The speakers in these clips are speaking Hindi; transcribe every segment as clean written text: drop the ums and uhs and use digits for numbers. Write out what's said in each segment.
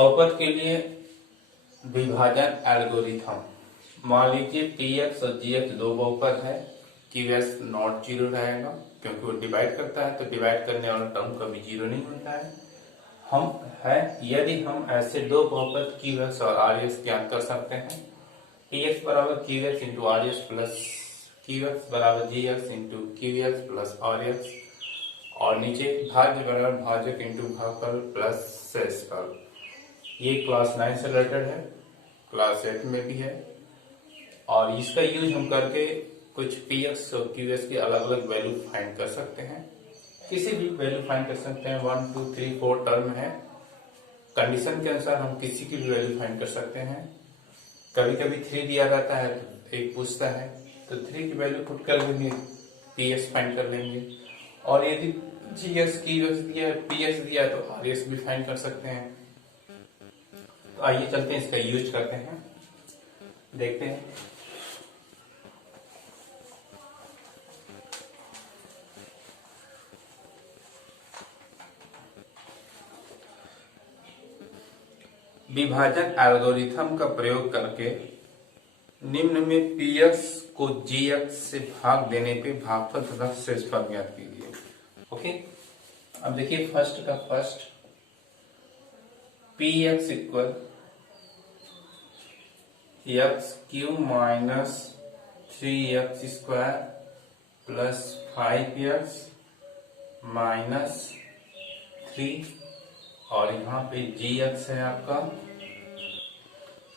बहुपद के लिए विभाजन एल्गोरिथम। मान लीजिए पी एक्स और जी एक्स दो बहुपद है, क्यू एक्स नॉट जीरो रहेगा क्योंकि वो डिवाइड करता है, तो डिवाइड करने वाला टर्म कभी जीरो नहीं होता है। यदि हम ऐसे दो बहुपद क्यू एक्स और आर एक्स ज्ञात कर सकते हैं, पी एक्स बराबर Q x into R x plus Q x बराबर g x into Q x plus R x, और नीचे भाज्य बराबर भाजक इंटू भागफल प्लस शेषफल। ये क्लास 9 से रिलेटेड है, क्लास 8 में भी है, और इसका यूज हम करके कुछ पी एक्स और क्यू एक्स की अलग अलग वैल्यू फाइंड कर सकते हैं। किसी भी वैल्यू फाइंड कर सकते हैं, 1 2 3 4 टर्म है, कंडीशन के अनुसार हम किसी की भी वैल्यू फाइंड कर सकते हैं। कभी कभी 3 दिया रहता है तो एक पूछता है तो 3 की वैल्यू पुट कर लेंगे, पी एक्स फाइंड कर लेंगे, और यदि जी एक्स क्यू एक्स दिया है, पी एक्स दिया है तो आर एक्स भी फाइंड कर सकते हैं। तो आइए चलते हैं, इसका यूज करते हैं, देखते हैं। विभाजन एल्गोरिथम का प्रयोग करके निम्न में पी एक्स को जी एक्स से भाग देने पे भागफल तथा शेषफल ज्ञात कीजिए। ओके, अब देखिए फर्स्ट का first, P x equal x Q minus 3x square plus 5x minus 3, और यहाँ पे जी एक्स है आपका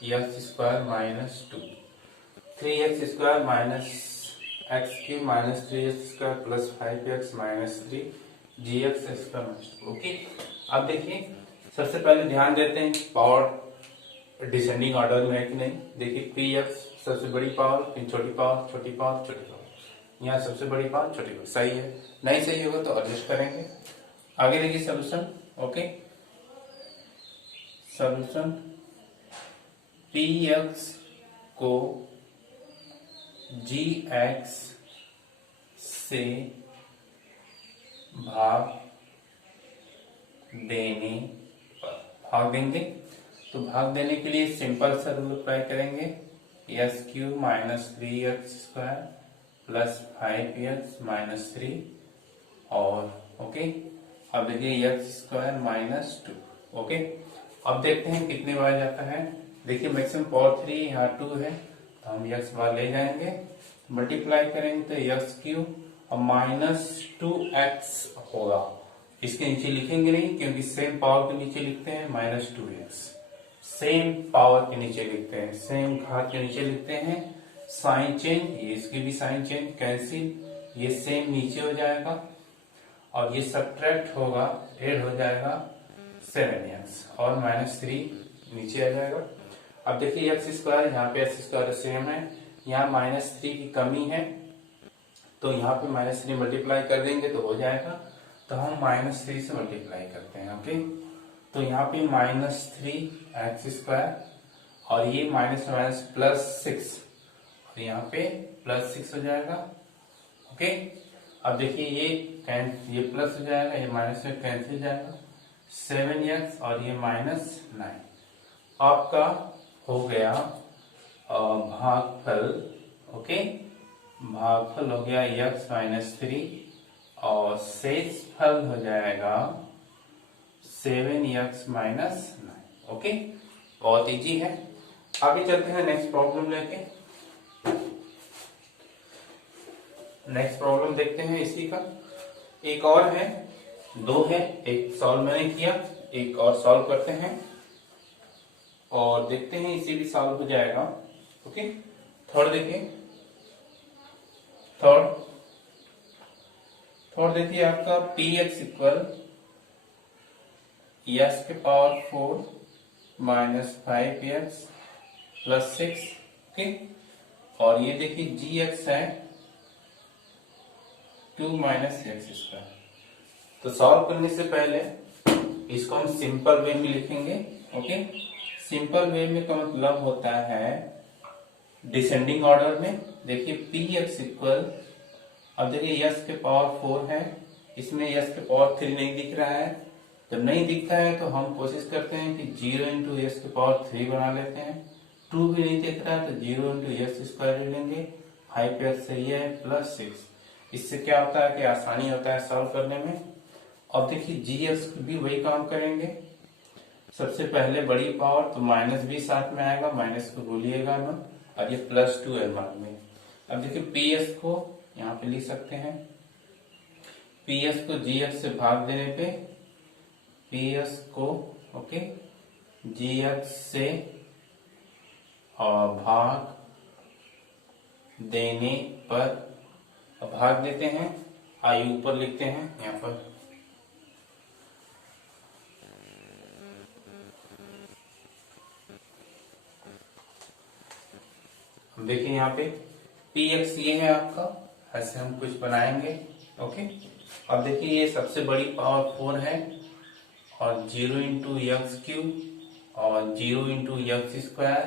x square minus 2, 3x square minus x Q minus 3x square plus 5x minus 3 जी एक्स स्क्वायर माइनस 2। ओके, अब देखिए सबसे पहले ध्यान देते हैं पावर डिसेंडिंग ऑर्डर में है कि नहीं। देखिए पी एक्स सबसे बड़ी पावर, फिर छोटी पावर, छोटी पावर, छोटी पावर, यहाँ सबसे बड़ी पावर, छोटी पावर। सही है, नहीं सही होगा तो एडजस्ट करेंगे। आगे देखिए solution. Okay, solution P x को जी एक्स से भाग देंगे, तो भाग देने के लिए सिंपल सा रूल अप्लाई करेंगे, x Q minus 3x square plus 5x minus 3, और ओके, अब देखिए एक्स स्क्वायर माइनस 2। ओके, अब देखते हैं कितने बार जाता है। देखिए मैक्सिमम पावर 3 यहाँ 2 है, तो हम एक्स बार ले जाएंगे, मल्टीप्लाई करेंगे तो एक्स क्यू और माइनस 2x होगा। इसके नीचे लिखेंगे नहीं क्योंकि सेम पावर के नीचे लिखते हैं माइनस 2x, सेम पावर के नीचे लिखते हैं, सेम घात के नीचे लिखते हैं। साइन चेंज, ये इसकी भी साइन चेंज कैंसिल, ये सेम नीचे हो जाएगा, और ये सब्ट्रैक्ट होगा, ऐड हो जाएगा 7x और माइनस 3 नीचे आ जाएगा। अब देखिए एक्स स्क्वायर, यहाँ पे एक्स स्क्वायर सेम है, यहाँ माइनस 3 की कमी है, तो यहाँ पे माइनस 3 मल्टीप्लाई कर देंगे तो हो जाएगा, तो हम माइनस 3 से मल्टीप्लाई करते हैं। ओके, तो यहाँ पे माइनस 3x स्क्वायर, और ये माइनस माइनस प्लस 6, और यहाँ पे प्लस 6 हो जाएगा। ओके, अब देखिए ये प्लस हो जाएगा, ये माइनस में कैंसिल हो जाएगा, 7x और ये माइनस 9, आपका हो गया भागफल। ओके, भागफल हो गया x माइनस 3, और शेषफल हो जाएगा 7x माइनस 9। ओके, बहुत इजी है। आगे चलते हैं नेक्स्ट प्रॉब्लम लेके। नेक्स्ट प्रॉब्लम देखते हैं इसी का, एक और है, दो है, एक सॉल्व मैंने किया, एक और सॉल्व करते हैं और देखते हैं इसी भी सॉल्व हो जाएगा। ओके, थर्ड देखिए, थर्ड देखिए आपका पी एक्स इक्वल एक्स के power 4 minus 5x plus 6। Okay, और ये देखिए जी एक्स है 2 माइनस एक्स स्क्वायर। तो सॉल्व करने से पहले इसको हम सिंपल वे में लिखेंगे। ओके, सिंपल वे में का मतलब होता है डिसेंडिंग ऑर्डर में। देखिए पी एक्स इक्वल, अब देखिए यस के पावर 4 है, इसमें यस के पावर 3 नहीं दिख रहा है, जब नहीं दिखता है तो हम कोशिश करते हैं कि 0 इंटू एस की पावर 3 बना लेते हैं। 2 भी नहीं दिख रहा है तो 0 इंटू एस स्क्वायर ले लेंगे। 5 एस से ये है प्लस 6। इससे क्या होता है कि आसानी होता है सॉल्व करने में। अब देखिए जी एक्स भी वही काम करेंगे। सबसे पहले बड़ी पावर तो माइनस भी साथ में आएगा, माइनस को भूलिएगा ना, और ये +2 है बाद में। अब देखिए पी एस को यहाँ पे लिख सकते हैं। पी एस को जी एक्स से भाग देने पे पी एस को ओके जी एक्स से और भाग देने पर भाग देते हैं, आई ऊपर लिखते हैं यहाँ पर। देखिए यहाँ पे पी एक्स ये है आपका, ऐसे हम कुछ बनाएंगे ओके। अब देखिए ये सबसे बड़ी पावर 4 है और 0 इंटू एक्स क्यूब और 0 into x square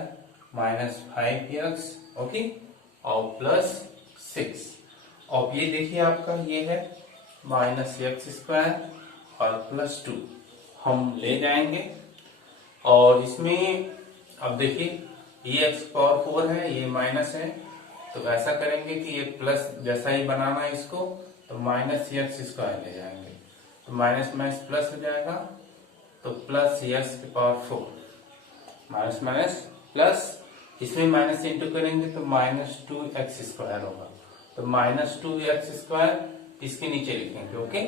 minus 5x okay और प्लस 6। और ये देखिए आपका ये है माइनस एक्स स्क्वायर और प्लस 2 हम ले जाएंगे। और इसमें अब देखिए ये x पावर 4 है, ये माइनस है, तो ऐसा करेंगे कि ये प्लस जैसा ही बनाना है इसको, तो माइनस एक्स स्क्वायर ले जाएंगे, तो माइनस माइनस प्लस हो जाएगा, तो प्लस एक्स की पावर 4 माइनस माइनस प्लस, इसमें माइनस इंटू करेंगे तो -2x स्क्वायर होगा, तो -2x स्क्वायर इसके नीचे लिखेंगे ओके।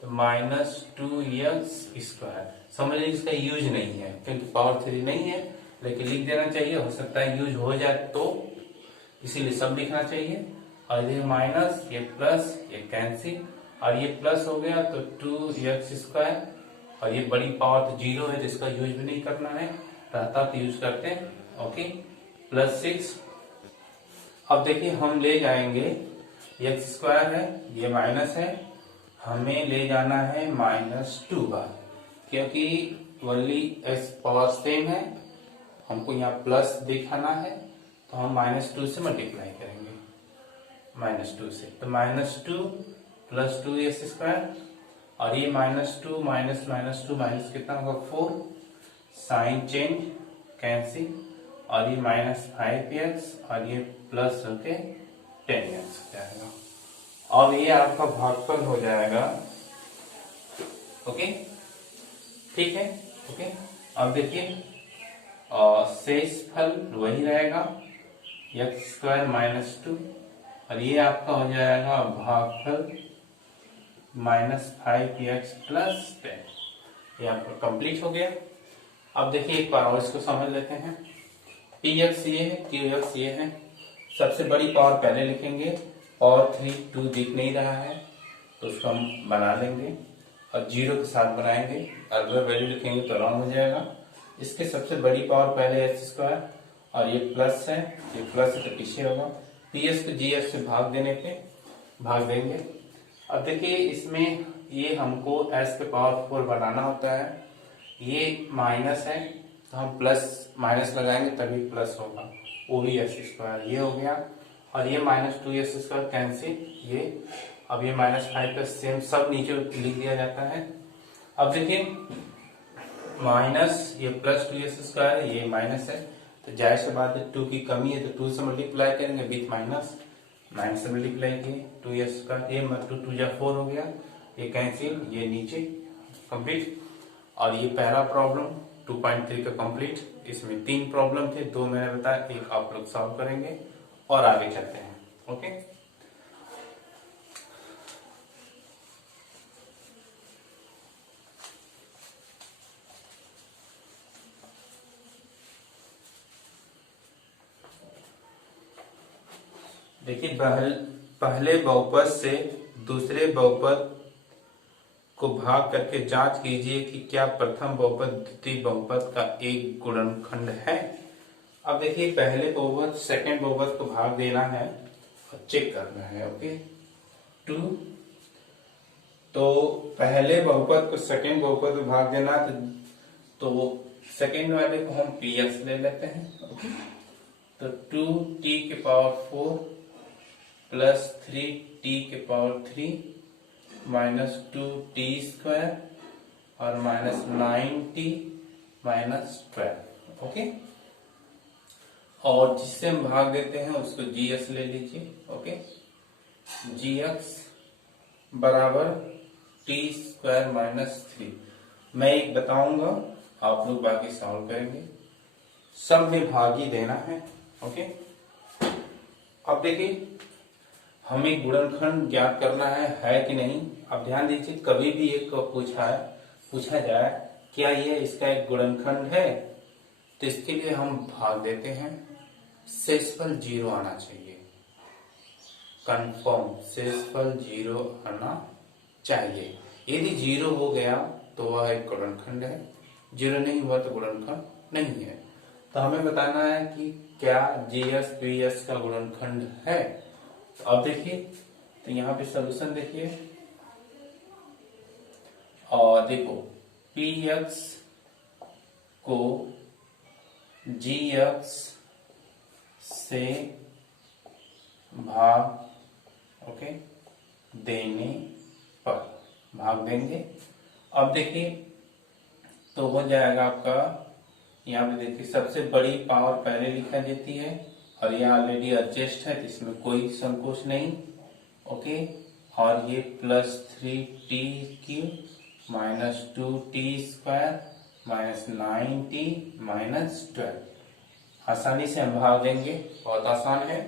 तो -2x स्क्वायर, समझ लीजिए इसका यूज नहीं है क्योंकि पावर 3 नहीं है, लेकिन लिख देना चाहिए, हो सकता है यूज हो जाए तो, इसीलिए सब लिखना चाहिए। और ये माइनस ये प्लस ये कैंसिल, और ये प्लस हो गया तो 2x स्क्वायर, और ये बड़ी पावर तो 0 है तो इसका यूज भी नहीं करना है, रहता तो यूज करते हैं ओके। +6। अब देखिए हम ले जाएंगे x स्क्वायर है, ये माइनस है, हमें ले जाना है -2 बार, क्योंकि वनली x पावर सेम है, हमको यहाँ प्लस दिखाना है, तो हम -2 से मल्टीप्लाई करेंगे, -2 से, तो -2 + 2x स्क्वायर, और ये -2 माइनस -2 माइनस कितना होगा 4, साइन चेंज कैंसिल, और ये -5x और ये प्लस होके 10x हो जाएगा, और ये आपका भागफल हो जाएगा ओके, ठीक है ओके। अब देखिए शेष फल वही रहेगा x स्क्वायर -2, और ये आपका हो जाएगा भागफल -5x + 10। ये आपका कंप्लीट हो गया। अब देखिए एक बार और इसको समझ लेते हैं। px ये है, qx ये है, सबसे बड़ी पावर पहले लिखेंगे, पावर 3 2 दिख नहीं रहा है तो उसको हम बना लेंगे और 0 के साथ बनाएंगे, अगर वैल्यू लिखेंगे तो रॉन्ग हो जाएगा। इसके सबसे बड़ी पावर पहले x स्क्वायर, और ये प्लस है, ये प्लस है तो पीछे होगा, px को gx से भाग देने पे भाग देंगे। अब देखिए इसमें ये हमको s के पावर 4 बनाना होता है, ये माइनस है तो हम प्लस माइनस लगाएंगे तभी प्लस होगा, वो भी x स्क्वायर ये हो गया, और ये -2x स्क्वायर कैंसिल, ये अब ये -5 का सेम सब नीचे लिख दिया जाता है। अब देखिए माइनस ये +2x स्क्वायर है, ये माइनस है, तो जाहिर सी बात है 2 की कमी है तो 2 से मल्टीप्लाई करेंगे विथ माइनस, 9 से मल्टीप्लाई किए 2x स्क्वायर, ये मतलब 2 × 4 हो गया, ये कैंसिल, ये नीचे कंप्लीट। और ये पहला प्रॉब्लम 2.3 का कंप्लीट। इसमें 3 प्रॉब्लम थे, 2 मैंने बताया, एक आप लोग सॉल्व करेंगे और आगे चलते हैं ओके। देखिए पहले बहुपद से दूसरे बहुपद को भाग करके जांच कीजिए कि क्या प्रथम बहुपद द्वितीय बहुपद का एक गुणनखंड है। अब देखिए पहले बहुपद सेकंड बहुपद को भाग देना है और चेक करना है ओके। 2 तो पहले बहुपद को सेकंड बहुपद को भाग देना, तो सेकंड वाले को हम px ले लेते हैं ओके। तो 2t के पावर 4 प्लस 3t के पावर 3 माइनस 2t स्क्वायर, और माइनस 90 माइनस 12। ओके, और जिससे हम भाग देते हैं उसको GX ले लीजिए। ओके, GX बराबर टी स्क्वायर माइनस 3। मैं एक बताऊंगा, आप लोग बाकी सॉल्व करेंगे। सब में भाग ही देना है। ओके, अब देखिए हमें गुणनखंड ज्ञात करना है कि नहीं। अब ध्यान दीजिए, कभी भी एक को पूछा जाए क्या ये इसका एक गुणनखंड है, तो इसके लिए हम भाग देते हैं। शेषफल 0 आना चाहिए, कंफर्म शेषफल 0 आना चाहिए। यदि 0 हो गया तो वह एक गुणनखंड है, 0 नहीं हुआ तो गुणनखंड नहीं है। तो हमें बताना है कि क्या GS PS का गुणनखंड है। तो अब देखिए, तो यहाँ पे सॉल्यूशन देखिए, और देखो PX को GX से भाग ओके देने पर भाग देंगे। अब देखिए तो हो जाएगा आपका, यहाँ पे देखिए सबसे बड़ी पावर पहले लिखा देती है, और ये ऑलरेडी एडजस्ट है तो इसमें कोई संकोच नहीं। ओके, और ये +3t³ minus 2t square minus 9t minus 12। आसानी से हम भाग देंगे, बहुत आसान है।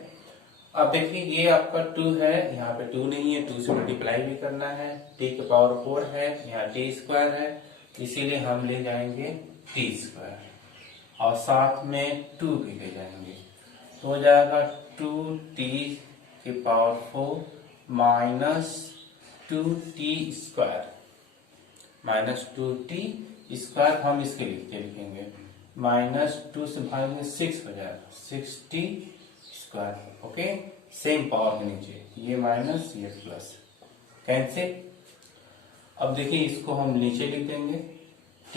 अब देखिए ये आपका 2 है, यहाँ पे 2 नहीं है, 2 से मल्टीप्लाई भी करना है, t की पावर 4 है, यहाँ t स्क्वायर है, इसीलिए हम ले जाएंगे t स्क्वायर और साथ में 2 भी ले जाएंगे, तो हो जाएगा 2t की power 4 minus 2t square minus 2t square. हम इसके लिखेंगे माइनस 2 से भागेंगे 6 हो जाएगा 6t square. Okay, same power के नीचे ये माइनस ये प्लस कैंसिल। अब देखिए इसको हम नीचे लिख देंगे t,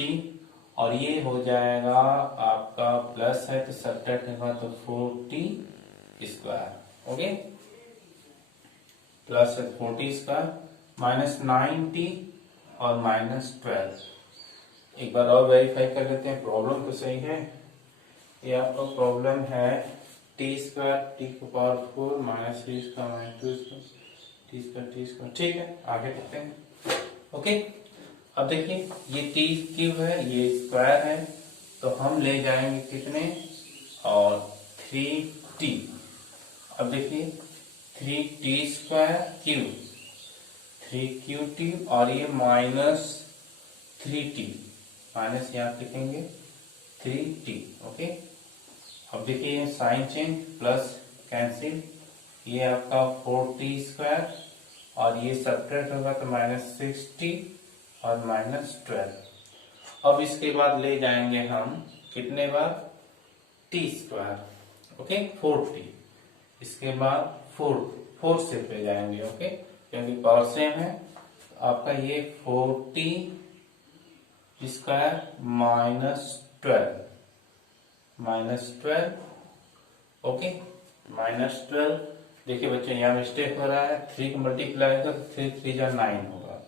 और ये हो जाएगा आपका प्लस है तो सब्ट्रैक्ट होगा तो 4t स्क्वायर। ओके, प्लस है 4t स्क्वायर माइनस 9t और माइनस 12। एक बार और वेरीफाई कर लेते हैं, प्रॉब्लम तो सही है। ये आपका प्रॉब्लम है टी स्क्वायर टी की power 4 minus 3 square minus 2 square T square. ठीक है, आगे देखते हैं। ओके, अब देखिए ये टी क्यूब है, ये स्क्वायर है, तो हम ले जाएंगे कितने, और 3t। अब देखिए 3t स्क्वायर क्यूब 3qt, और ये माइनस 3t माइनस यहाँ लिखेंगे 3t। ओके, अब देखिए ये साइन चेंज प्लस कैंसिल, ये आपका 4t स्क्वायर और ये सब्ट्रैक्ट होगा तो माइनस 6t और माइनस 12। अब इसके बाद ले जाएंगे हम कितने बार t स्क्वायर। ओके, 4t, इसके बाद 4 से पे जाएंगे। ओके, क्योंकि पावर सेम है। आपका ये 4t square minus 12। Okay, minus 12। देखिए बच्चों यहाँ मिस्टेक हो रहा है, 3 को मल्टीप्लाई होगा तो 3 3 जा 9 होगा,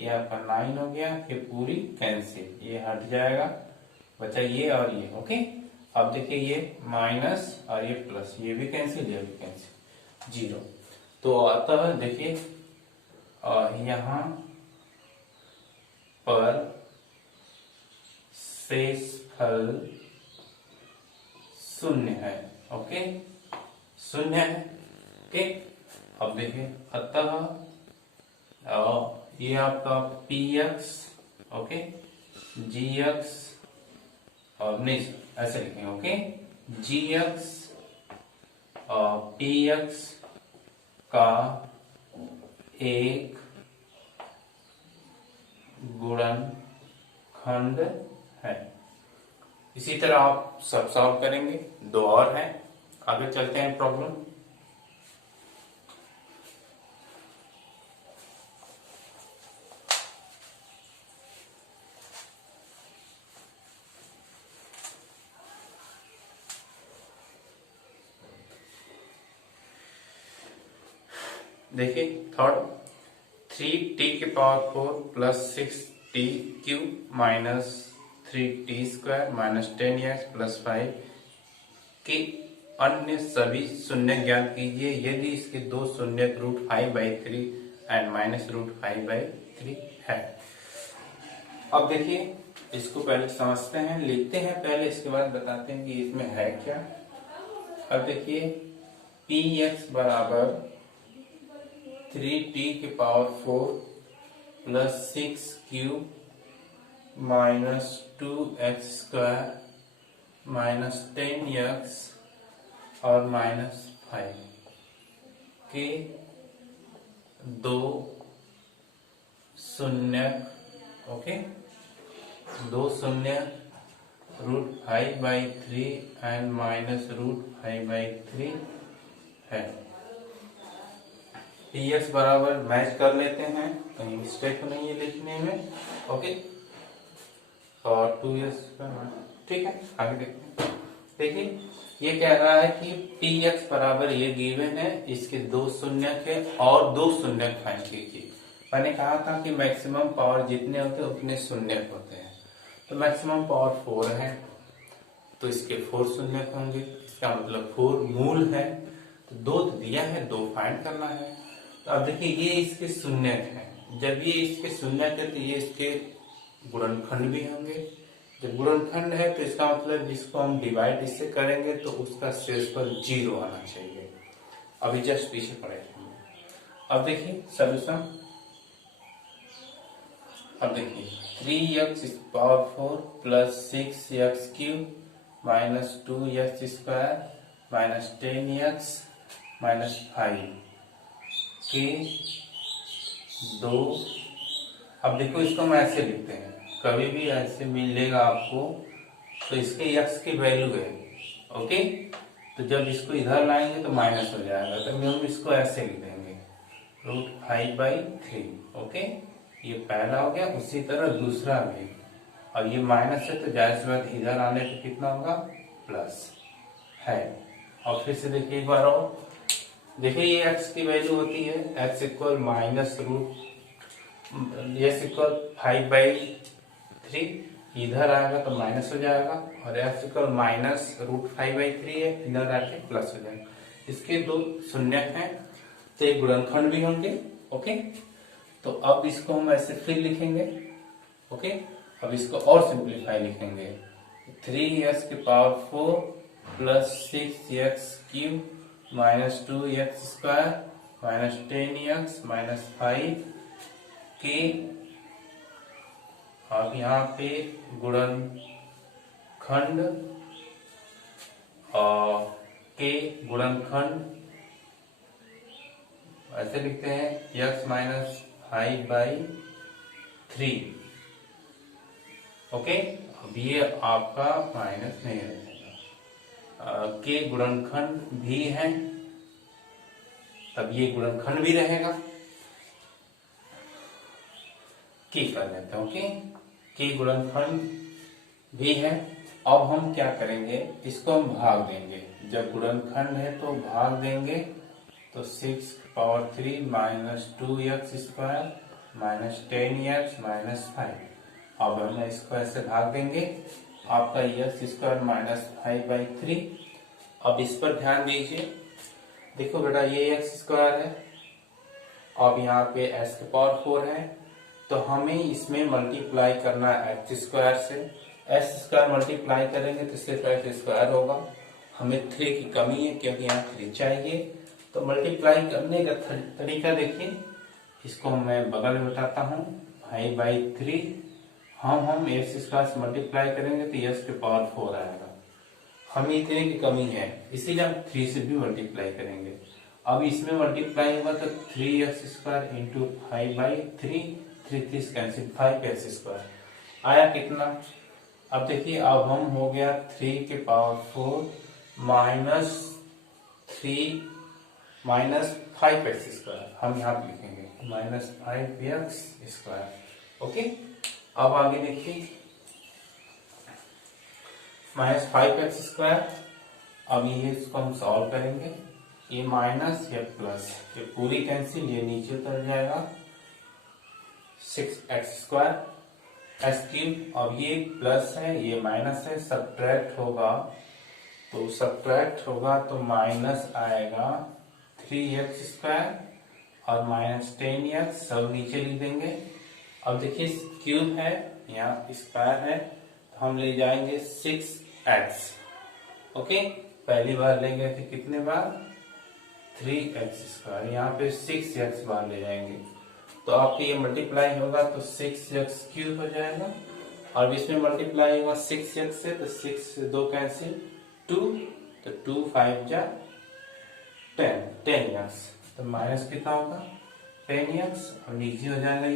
ये आपका 9 हो गया, फिर पूरी कैंसिल, ये हट जाएगा, बचा ये और ये। ओके, अब देखिए ये माइनस और ये प्लस, ये भी कैंसिल ये भी कैंसिल, 0। तो अतः देखिए यहाँ पर शेषफल 0 है। ओके, 0 है। ओके, अब देखिए अतः ये आपका px ओके gx, और नहीं ऐसे लिखेंगे। ओके, gx px का एक गुणनखंड है। इसी तरह आप सब सॉल्व करेंगे, 2 और हैं। आगे चलते हैं प्रॉब्लम। देखिए थर्ड, 3t की power 4 plus 6t T cube minus 3t square minus 10x plus 5 के अन्य सभी शून्य ज्ञात कीजिए यदि इसके दो शून्य √5/3 एंड माइनस √5/3 है। अब देखिए इसको पहले समझते हैं, लिखते हैं पहले, इसके बाद बताते हैं कि इसमें है क्या। अब देखिए px बराबर 3t⁴ plus 6 minus 2x² minus 10x और माइनस 5 के दो शून्य, ओके, दो शून्य √5/3 एंड माइनस √5/3 है। px बराबर मैच कर लेते हैं, कहीं मिस्टेक नहीं है लिखने में, ओके, और 2s, ठीक है। आगे देखते हैं। देखिए ये कह रहा है कि px बराबर ये गिवन है, इसके दो शून्य के और दो शून्य फाइंड कीजिए। मैंने कहा था कि मैक्सिमम पावर जितने होते हैं उतने शून्य होते हैं, तो मैक्सिमम पावर 4 है तो इसके 4 शून्य होंगे, इसका मतलब 4 मूल है, तो 2 दिया है, 2 फाइंड करना है। तो अब देखिए ये इसके शून्य है, जब ये इसके शून्य थे तो ये इसके गुणनखंड भी होंगे। जब गुणनखंड है तो इसका मतलब जिसको हम डिवाइड इससे करेंगे तो उसका शेषफल 0 आना चाहिए। अभी जस्ट पीछे पढ़ेंगे। अब देखिए सॉल्यूशन, अब देखिए 3x⁴ plus 6x³ minus 2x² minus 10x minus 5 के दो। अब देखो इसको हम ऐसे लिखते हैं, कभी भी ऐसे मिलेगा आपको तो इसके x की वैल्यू है, ओके, तो जब इसको इधर लाएंगे तो माइनस हो जाएगा, तो हम इसको ऐसे लिख देंगे √5/3, ओके, ये पहला हो गया। उसी तरह दूसरा भी, और ये माइनस है तो जाहिर सी बात इधर आने पे कितना होगा, प्लस है। और फिर से देखिए एक बार और, देखिए ये x की वैल्यू होती है x इक्वल माइनस √5/3, इधर आएगा तो माइनस हो जाएगा, और x इक्वल माइनस √5/3 है, इधर आके प्लस हो जाएगा। इसके दो शून्य हैं तो एक गुणनखंड भी होंगे, ओके। तो अब इसको हम ऐसे फिर लिखेंगे, ओके। अब इसको और सिंप्लीफाई लिखेंगे, 3x⁴ plus 6x³ minus 2x² minus 10x minus 5 के, अब यहाँ पे गुणनखंड और के गुणनखंड ऐसे लिखते हैं x माइनस 5/3, ओके। अब ये आपका माइनस नहीं रहेगा, के गुणनखंड भी है तब ये गुणनखंड भी रहेगा, की कर लेते हैं, ओके, के गुणनखंड भी है। अब हम क्या करेंगे, इसको हम भाग देंगे, जब गुणनखंड है तो भाग देंगे, तो 6⁴ minus 2x² minus 10x minus 5। अब हम इसको ऐसे भाग देंगे, आपका x² माइनस 5/3। अब इस पर ध्यान दीजिए, देखो बेटा ये x² है, अब यहाँ पे s⁴ है, तो हमें इसमें मल्टीप्लाई करना है x² से। s² मल्टीप्लाई करेंगे तो सिर्फ x² होगा, हमें 3 की कमी है क्योंकि यहाँ 3 चाहिए। तो मल्टीप्लाई करने का तरीका देखिए, इसको मैं बगल में बताता हूँ, 5/3 हम x² से मल्टीप्लाई करेंगे तो s⁴ आएगा, हमें इतने की कमी है इसीलिए हम 3 से भी मल्टीप्लाई करेंगे। अब इसमें मल्टीप्लाई होगा तो 3x² इंटू 5/3, 3 कैंसिल, 5x² आया कितना। अब देखिए अब हम हो गया 3⁴ माइनस 3 माइनस 5x², हम यहाँ पे लिखेंगे माइनस 5x², ओके। अब आगे देखिए माइनस 5x², अब ये इसको हम सॉल्व करेंगे, ये माइनस या प्लस, ये पूरी कैंसिल, ये नीचे उतर जाएगा 6x², एस क्यूब। अब ये प्लस है ये माइनस है, सब्ट्रैक्ट होगा तो माइनस आएगा 3x² और माइनस 10x, सब नीचे लिख देंगे। अब देखिए क्यूब है यहाँ स्क्वायर है तो हम ले जाएंगे 6x। ओके, पहली बार लेंगे तो कितने बार 3x², यहाँ पे 6x बार ले जाएंगे तो आपके ये मल्टीप्लाई होगा तो 6x³ हो जाएगा। और इसमें मल्टीप्लाई होगा 6x से तो 6 से 2 कैंसिल 2, तो 2 5 जा 10x, तो माइनस कितना होगा 10x। और नीचे हो जाएगा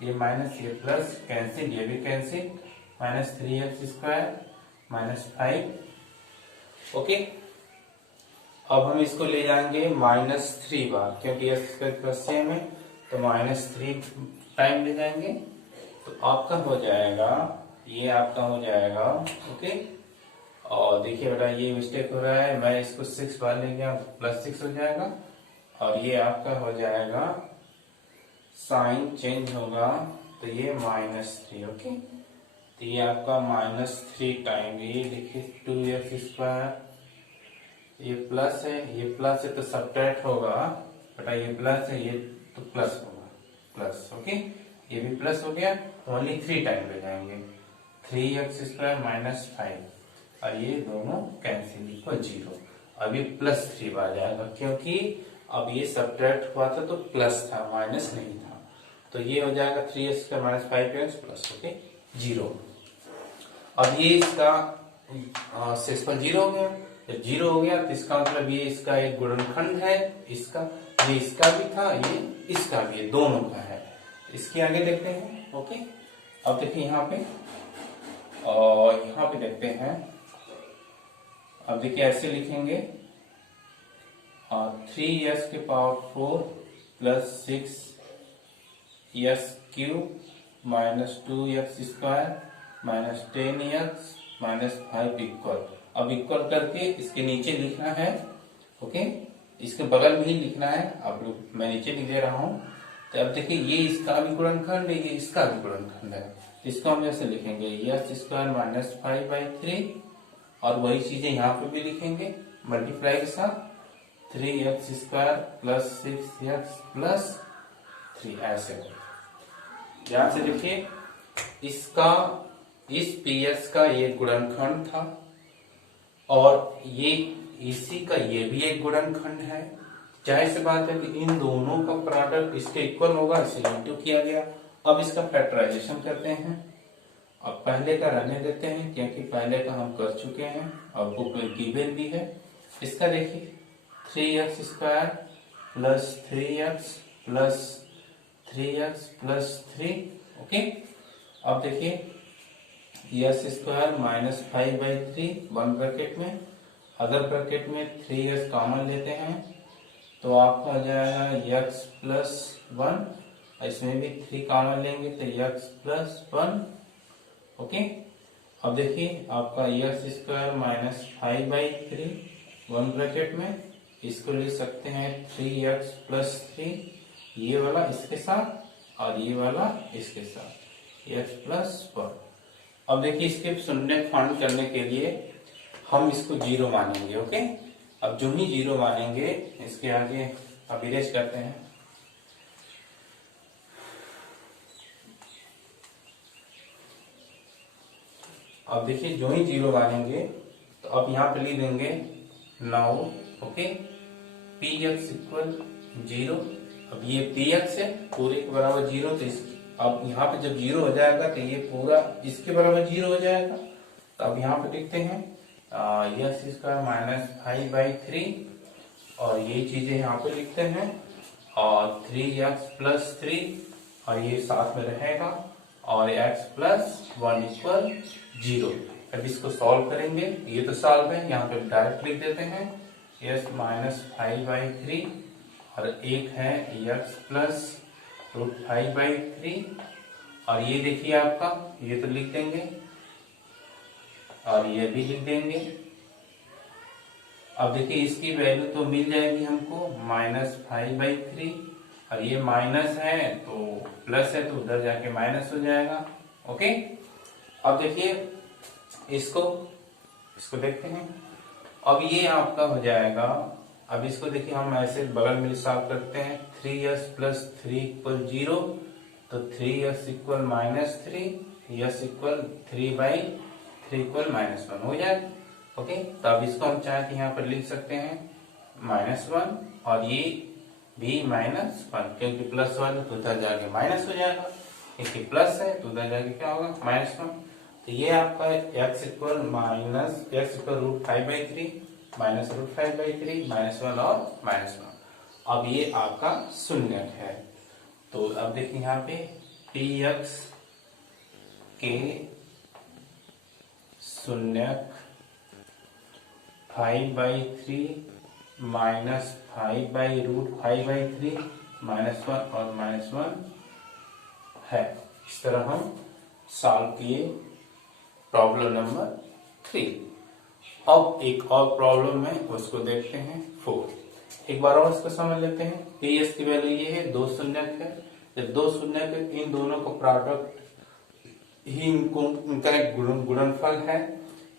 ये माइनस ये प्लस कैंसिल, ये भी cancel, minus 3x² minus 5। Okay, अब हम इसको ले जाएंगे -3 बार, क्योंकि x² सेम है तो -3 टाइम ले जाएंगे तो आपका हो जाएगा ये आपका हो जाएगा। ओके, और देखिए बेटा ये मिस्टेक हो रहा है, मैं इसको 6 बार ले गया +6 हो जाएगा और ये आपका हो जाएगा साइन चेंज होगा तो ये -3। ओके, तो ये आपका -3 टाइम, ये देखिए 2x², ये प्लस है तो सब्ट्रैक्ट होगा बेटा, ये प्लस है ये तो प्लस होगा प्लस। ओके, ये भी प्लस हो गया, ओनली 3 टाइम ले जाएंगे 3x² माइनस 5 और ये दोनों कैंसिल इक्वल 0। अब ये +3 बार जाएगा क्योंकि अब ये सब्ट्रैक्ट हुआ था तो प्लस था माइनस नहीं था, तो ये हो जाएगा 3x² माइनस 5x प्लस 0। अब ये इसका 6 0 हो गया, जब 0 हो गया तो इसका मतलब ये इसका एक गुणनखंड है, इसका ये इसका भी था ये इसका भी है, दोनों का है। इसके आगे देखते हैं। ओके, अब देखिए यहाँ पे और यहाँ पे देखते हैं। अब देखिए ऐसे लिखेंगे 3x⁴ plus 6x³ minus 2x² minus 10x minus 5 equal. अब इक्वल करके इसके नीचे लिखना है। ओके, इसके बगल में ही लिखना है, आप लोग मैं नीचे लिख दे रहा हूं। तो अब देखिए ये इसका भी गुणनखंड है, ये इसका भी गुणनखंड है, इसको हम ऐसे लिखेंगे x² माइनस 5/3 और वही चीजें यहाँ पे भी लिखेंगे मल्टीप्लाई के साथ 3x² प्लस 6x प्लस 3 ऐसे। ध्यान से देखिए, इसका इस PS का ये गुणनखंड था और ये इसी का ये भी एक गुणनखंड है। जाहिर सी बात है कि इन दोनों का प्रोडक्ट इसके इक्वल होगा, इसे इंटू किया गया। अब इसका फैक्टराइजेशन करते हैं। अब पहले का रहने देते हैं क्योंकि पहले का हम कर चुके हैं और बुक में गिवन भी है। इसका देखिए 3x² plus 3x plus 3x plus 3। Okay, अब देखिए x² माइनस 5/3 1 ब्रैकेट में, अगर ब्रैकेट में 3x कॉमन लेते हैं तो आपका हो जाएगा x प्लस 1, इसमें भी 3 कॉमन लेंगे तो x प्लस 1। ओके, अब देखिए आपका x² माइनस 5/3 1 ब्रैकेट में, इसको ले सकते हैं 3x प्लस 3, ये वाला इसके साथ और ये वाला इसके साथ x प्लस 1। अब देखिए इसके शून्य खंड करने के लिए हम इसको 0 मानेंगे। ओके, अब जो ही 0 मानेंगे इसके आगे अब इरेज करते हैं। अब देखिए जो ही 0 मानेंगे तो अब यहाँ पे लिख देंगे 9। Okay, px equal 0। अब ये px है पूरे के बराबर 0, तो अब यहाँ पे जब 0 हो जाएगा तो ये पूरा इसके बराबर 0 हो जाएगा। तो अब यहाँ पे लिखते हैं x² माइनस 5/3 और ये चीजें यहाँ पे लिखते हैं और 3x प्लस 3 और ये साथ में रहेगा और x प्लस 1 इक्वल 0। अब इसको सॉल्व करेंगे, ये तो सॉल्व है, यहाँ पे डायरेक्ट लिख देते हैं x माइनस 5/3 और एक है x प्लस √5/3 और ये देखिए आपका ये तो लिख देंगे और ये भी लिख देंगे। अब देखिए इसकी वैल्यू तो मिल जाएगी हमको -5/3 और ये माइनस है तो प्लस है तो उधर जाके माइनस हो जाएगा ओके, अब देखिए इसको देखते हैं। अब ये आपका हो जाएगा, अब इसको देखिए हम ऐसे बगल में सॉल्व करते हैं। 3s प्लस 3 इक्वल 0, तो 3s equal -3, s equal 3/3 equal -1 हो जाएगा। ओके, तो अब इसको हम चाहे तो यहाँ पर लिख सकते हैं -1, और ये भी -1, क्योंकि +1 तो उधर जाके माइनस हो जाएगा, क्योंकि प्लस है तो उधर जाके क्या होगा -1। तो ये आपका x इक्वल √5/3 -√5/3 -1 और -1। अब ये आपका शून्यक है। तो अब देखिए यहाँ पे px के शून्यक 5/3 -5/√5/3 -1 और -1 है। इस तरह हम सॉल्व किए प्रॉब्लम नंबर 3। अब एक और प्रॉब्लम है, उसको देखते हैं 4। एक बार और इसको समझ लेते हैं। पीएस की वैल्यू ये है, 2 शून्यक है। जब 2 शून्यक है, इन दोनों को प्रोडक्ट ही इनका एक गुणनफल है,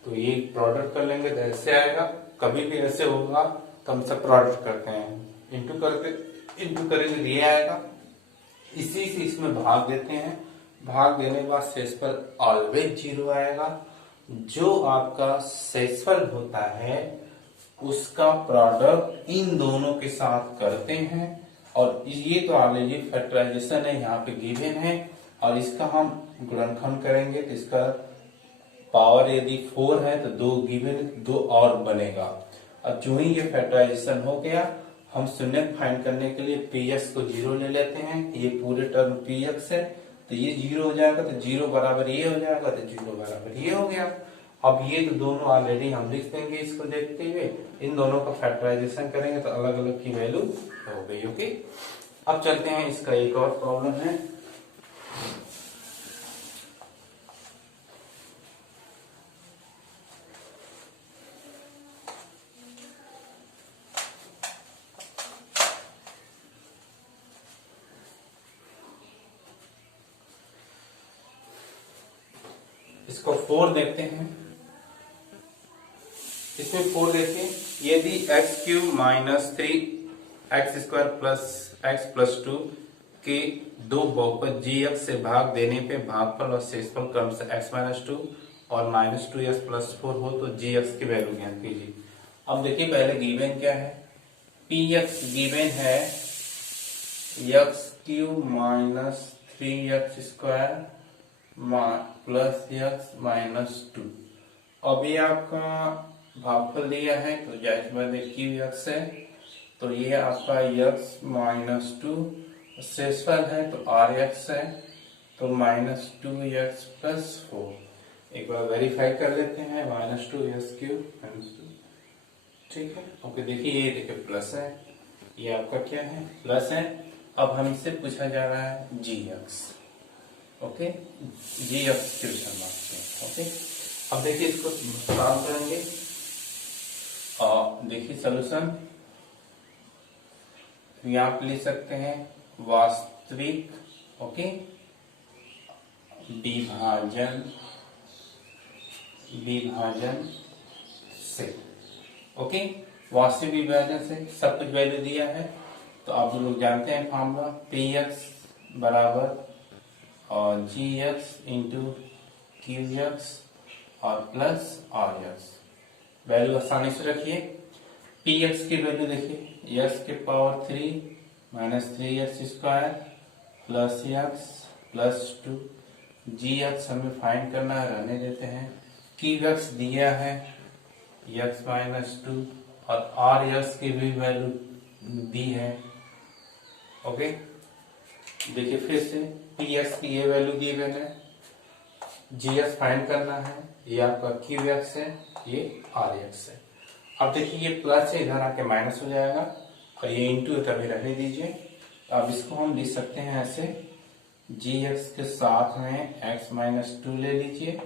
तो ये प्रोडक्ट कर लेंगे तो ऐसे आएगा। कभी भी ऐसे होगा तो हम सब प्रोडक्ट करते हैं, इंटू करेंगे तो ये आएगा। इसी से इसमें भाग देते हैं, भाग देने के बाद शेषफल ऑलवेज 0 आएगा। जो आपका शेषफल होता है उसका प्रोडक्ट इन दोनों के साथ करते हैं, और ये तो ऑलरेडी फैक्टराइजेशन है, यहाँ पे गिवन है, और इसका हम गुणनखंड करेंगे तो इसका पावर यदि 4 है तो 2 गिवन 2 और बनेगा। अब जो ही ये फैक्टराइजेशन हो गया, हम शून्यक फाइंड करने के लिए px को 0 ले लेते हैं। ये पूरे टर्म px है, तो ये 0 हो जाएगा, तो 0 बराबर ये हो जाएगा, तो 0 बराबर ये हो गया। अब ये तो दोनों ऑलरेडी हम लिख देंगे, इसको देखते हुए इन दोनों का फैक्टराइजेशन करेंगे तो अलग अलग की वैल्यू हो गई। ओके, अब चलते हैं, इसका एक और प्रॉब्लम है। इसको 4 देखते हैं। इसमें 4 देखिए, यदि x³ - 3x² + x + 2 के दो बहुपद gx से भाग देने पे भागफल और शेषफल क्रमशः x - 2 और -2s + 4 हो तो gx की वैल्यू ज्ञात कीजिए। अब देखिए पहले गिवन क्या है, px गिवन है x³ - 3x² +x - 2। अब ये आपका भागफल दिया है, तो जाहिर बात है qx है, तो ये आपका x - 2, शेषफल है तो rx है, तो -2x + 4। एक बार वेरीफाई कर लेते हैं, -2s³ -2, ठीक है। ओके, देखिए ये देखिए प्लस है, ये आपका क्या है प्लस है। अब हमसे पूछा जा रहा है gx। Okay, gx question marks है। ओके, अब देखिए इसको सॉल्व करेंगे, और देखिए सॉल्यूशन यहाँ पे लिख सकते हैं वास्तविक, ओके, विभाजन से। ओके, वास्तविक विभाजन से सब कुछ वैल्यू दिया है, तो आप लोग जानते हैं फॉर्मूला, px बराबर और gx इंटू qx और प्लस rx। वैल्यू आसानी से रखिए। px की वैल्यू देखिए, x के power 3 -3x² plus x plus 2, gx हमें फाइंड करना है, रहने देते हैं। qx दिया है x - 2 और rx की भी वैल्यू दी है। ओके, देखिए फिर से px की ये वैल्यू दी गई है, gx फाइंड करना है, ये आपका qx है, ये rx है। अब देखिए ये प्लस है, इधर आके माइनस हो जाएगा, और ये इंटू कभी रहने दीजिए। अब इसको हम लिख सकते हैं ऐसे, gx के साथ में x - 2 ले लीजिए।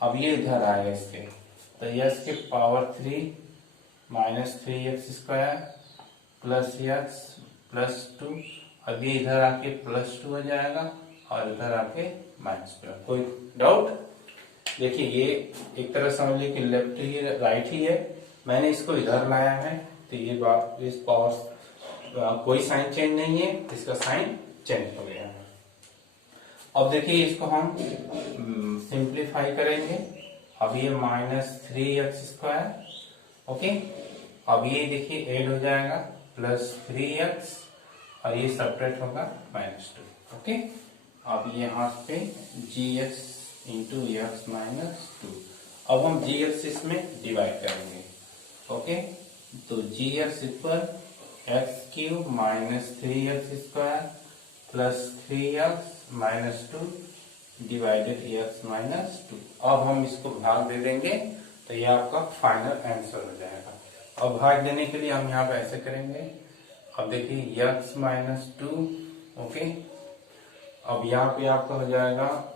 अब ये इधर आएगा इसके, तो x के power 3 -3x² plus x plus 2, अब ये इधर आके +2 हो जाएगा और इधर आके -12। कोई डाउट? देखिए ये एक तरह समझ लीजिए कि लेफ्ट ही राइट ही है, मैंने इसको इधर लाया है तो ये बात इस पावर कोई साइन चेंज नहीं है, इसका साइन चेंज हो गया है। अब देखिए इसको हम सिंप्लीफाई करेंगे। अब ये -3x², ओके। अब ये देखिए ऐड हो जाएगा +3x और ये सब्ट्रैक्ट होगा -2, ओके। अब यहाँ पे gx इंटू x -2, अब हम gx इसमें डिवाइड करेंगे, ओके। तो gx equal x³ -3x² +3x -2 divided x -2। अब हम इसको भाग दे देंगे तो ये आपका फाइनल आंसर हो जाएगा। अब भाग देने के लिए हम यहाँ पे ऐसे करेंगे। अब देखिए x -2, ओके। अब यहाँ पे आपका हो जाएगा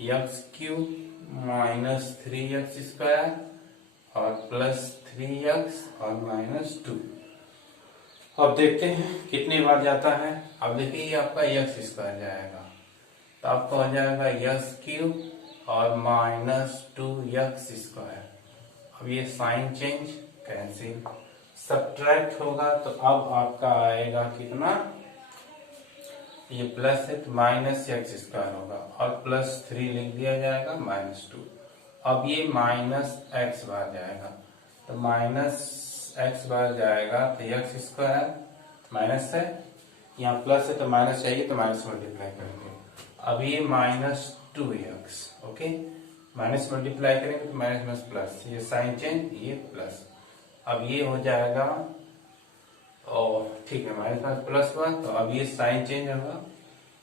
x³ -3x² और +3x और -2। अब देखते हैं कितनी बार जाता है। अब देखिए ये आपका x² जाएगा तो आपका हो जाएगा x³ और -2x²। अब ये साइन चेंज कैंसिल, सब्ट्रैक्ट होगा तो अब आपका आएगा कितना, ये प्लस है तो -x² होगा और +3 लिख दिया जाएगा -2। अब ये -x बार जाएगा तो -x बार जाएगा तो x² माइनस है, यहाँ प्लस है तो माइनस चाहिए तो माइनस मल्टीप्लाई करेंगे। अब ये -2x, ओके, माइनस मल्टीप्लाई करेंगे तो माइनस प्लस, ये साइन चेंज, ये प्लस। अब ये हो जाएगा और ठीक है माइनस प्लस हुआ तो अब ये साइन चेंज होगा,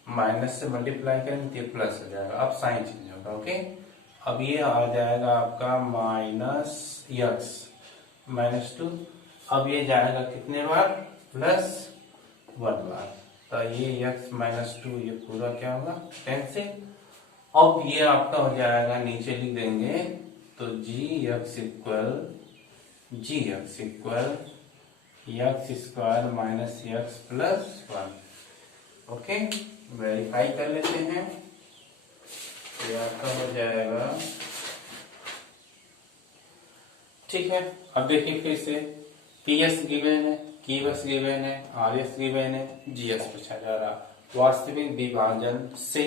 माइनस से मल्टीप्लाई करेंगे तो ये प्लस हो जाएगा, अब साइन चेंज होगा, ओके। अब ये आ जाएगा आपका -x -2। अब ये जाएगा कितने बार, +1 बार, तो ये x -2 ये पूरा क्या होगा, कैंसिल। अब ये आपका हो जाएगा, नीचे लिख देंगे तो gx equal x² -x +1, okay. Verify कर लेते हैं, ये आपका हो जाएगा, ठीक है। अब देखिए फिर से PS गिवन है, QS गिवन है, RS गिवन है, GS पूछा जा रहा, वास्तविक विभाजन से